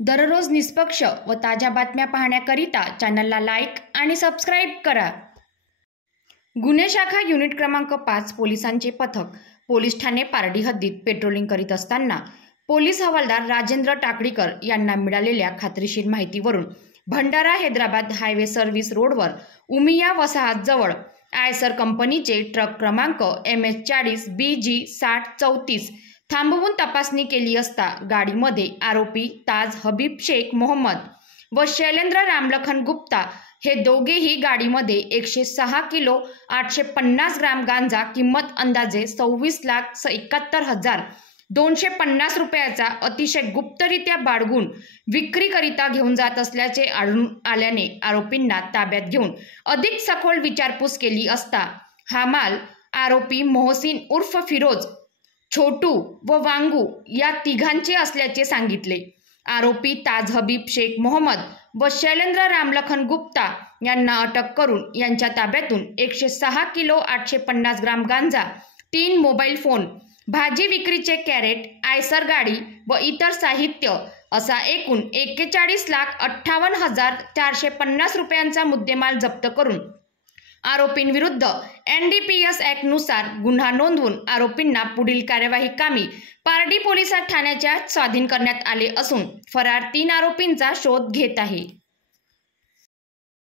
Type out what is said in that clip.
दररोज निष्पक्ष व ताज्या बातम्या पाहण्याकरिता चॅनलला लाईक आणि सबस्क्राईब करा। गुन्हे शाखा युनिट क्रमांक 5 पोलिसांचे पथक पोलीस ठाणे पारडी हद्दीत पेट्रोलिंग करीत असताना पोलीस हवालदार राजेंद्र टाकडीकर यांना मिळालेल्या खात्रीशीर माहितीवरून भंडारा हैदराबाद हायवे सर्व्हिस रोडवर उमिया वसाहत जवळ आयसर कंपनीचे ट्रक क्रमांक MS40 BG 6034 थांबवून तपासणी केली असता गाडीमध्ये आरोपी ताज हबीब शेख मोहम्मद व शैलेंद्र रामलखन गुप्ता हे दोघेही गाडीमध्ये 106 किलो 850 ग्राम गांजा किंमत अंदाजे 26,71,250 रुपयाचा अतिशय गुप्तरित्या बाळगून विक्रीकरिता घेऊन जात असल्याचे आढळून आल्याने आरोपींना ताब्यात घेऊन अधिक सखोल विचारपूस केली असता हा माल आरोपी मोहसिन उर्फ फिरोज, छोटू व वांगू या तिघांचे असल्याचे सांगितले। आरोपी ताज हबीब शेख मोहम्मद व शैलेंद्र रामलखन गुप्ता यांना अटक करून यांच्या ताब्यातून 106 किलो 850 ग्राम गांजा, 3 मोबाईल फोन, भाजी विक्रीचे कॅरेट, आयसर गाडी व इतर साहित्य असा एकूण 41,58,450 रुपयांचा मुद्देमाल जप्त करून आरोपींविरुद्ध NDPS ॲक्ट नुसार गुन्हा नोंदवून आरोपींना पुढील कार्यवाही कामी पारडी पोलीस ठाण्याच्या स्वाधीन करण्यात आले असून फरार 3 आरोपींचा शोध घेत आहे।